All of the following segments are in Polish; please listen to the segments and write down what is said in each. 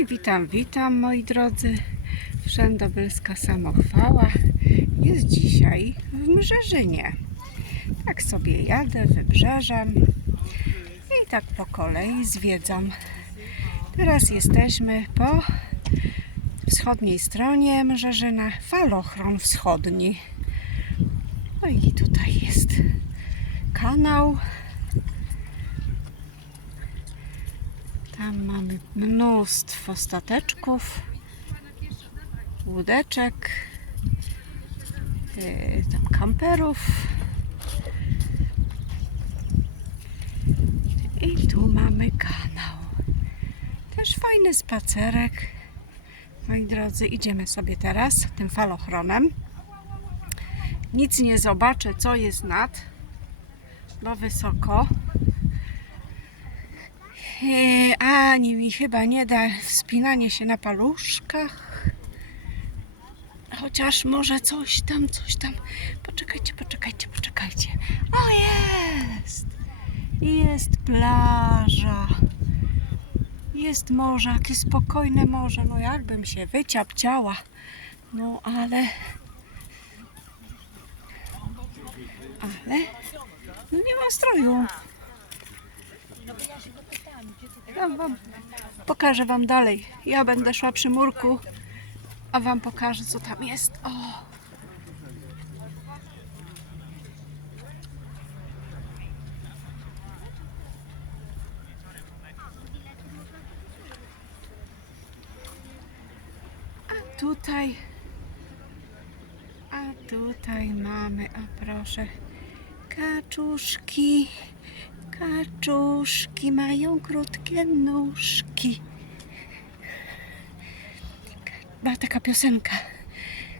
i witam, witam moi drodzy. Wszędobylska samochwała. Jest dzisiaj w Mrzeżynie. Tak sobie jadę wybrzeżem i tak po kolei zwiedzam. Teraz jesteśmy po wschodniej stronie Mrzeżyna, falochron wschodni. No i tutaj jest kanał. Tam mamy mnóstwo stateczków, łódeczek, yy, tam kamperów. I tu mamy kanał. Też fajny spacerek. Moi drodzy, idziemy sobie teraz tym falochronem. Nic nie zobaczę, co jest nad, bo wysoko. Eee, Ani mi chyba nie da wspinanie się na paluszkach. Chociaż może coś tam, coś tam. Poczekajcie, poczekajcie, poczekajcie. O jest! Jest plaża. Jest morze, jakie spokojne morze. No jakbym się wyciapciała. No ale... Ale... No nie mam stroju. Wam pokażę wam dalej. Ja będę szła przy murku, a wam pokażę co tam jest. O! A tutaj a tutaj mamy, a proszę, kaczuszki. Kaczuszki mają krótkie nóżki. Była taka piosenka.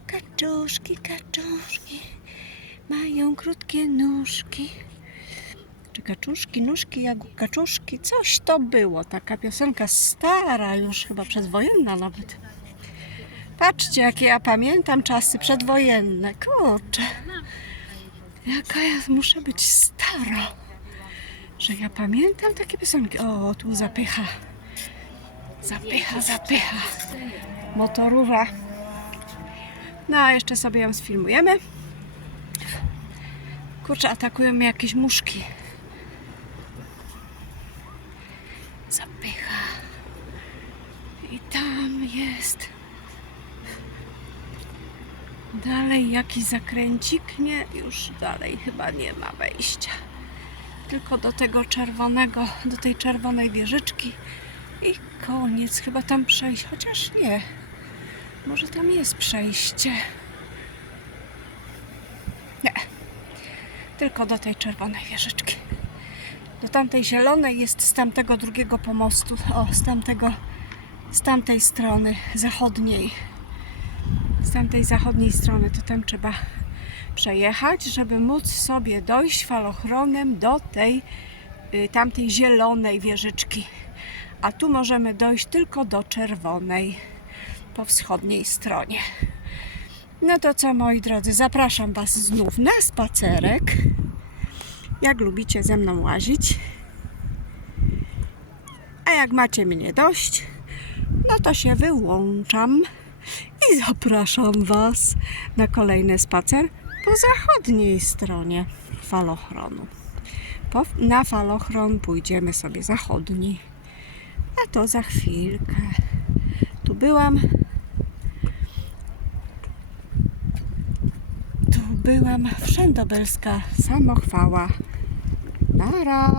Kaczuszki, kaczuszki mają krótkie nóżki. Czy kaczuszki, nóżki jak kaczuszki? Coś to było. Taka piosenka stara już, chyba przedwojenna nawet. Patrzcie, jakie ja pamiętam czasy przedwojenne. Kurczę. Jaka ja muszę być stara że ja pamiętam takie piosenki. O, tu zapycha. Zapycha, zapycha. Motorówka. No, a jeszcze sobie ją sfilmujemy. Kurczę, atakują mnie jakieś muszki. Zapycha. I tam jest. Dalej jakiś zakręcik? Nie, już dalej chyba nie ma wejścia tylko do tego czerwonego, do tej czerwonej wieżyczki i koniec. Chyba tam przejść, chociaż nie. Może tam jest przejście. Nie. Tylko do tej czerwonej wieżyczki. Do tamtej zielonej jest z tamtego drugiego pomostu. O, z tamtego, z tamtej strony zachodniej. Z tamtej zachodniej strony to tam trzeba przejechać, żeby móc sobie dojść falochronem do tej y, tamtej zielonej wieżyczki. A tu możemy dojść tylko do czerwonej po wschodniej stronie. No to co moi drodzy, zapraszam Was znów na spacerek. Jak lubicie ze mną łazić. A jak macie mnie dość, no to się wyłączam i zapraszam Was na kolejny spacer po zachodniej stronie falochronu. Po, na falochron pójdziemy sobie zachodni, a to za chwilkę. Tu byłam. Tu byłam wszędobelska samochwała. Nara.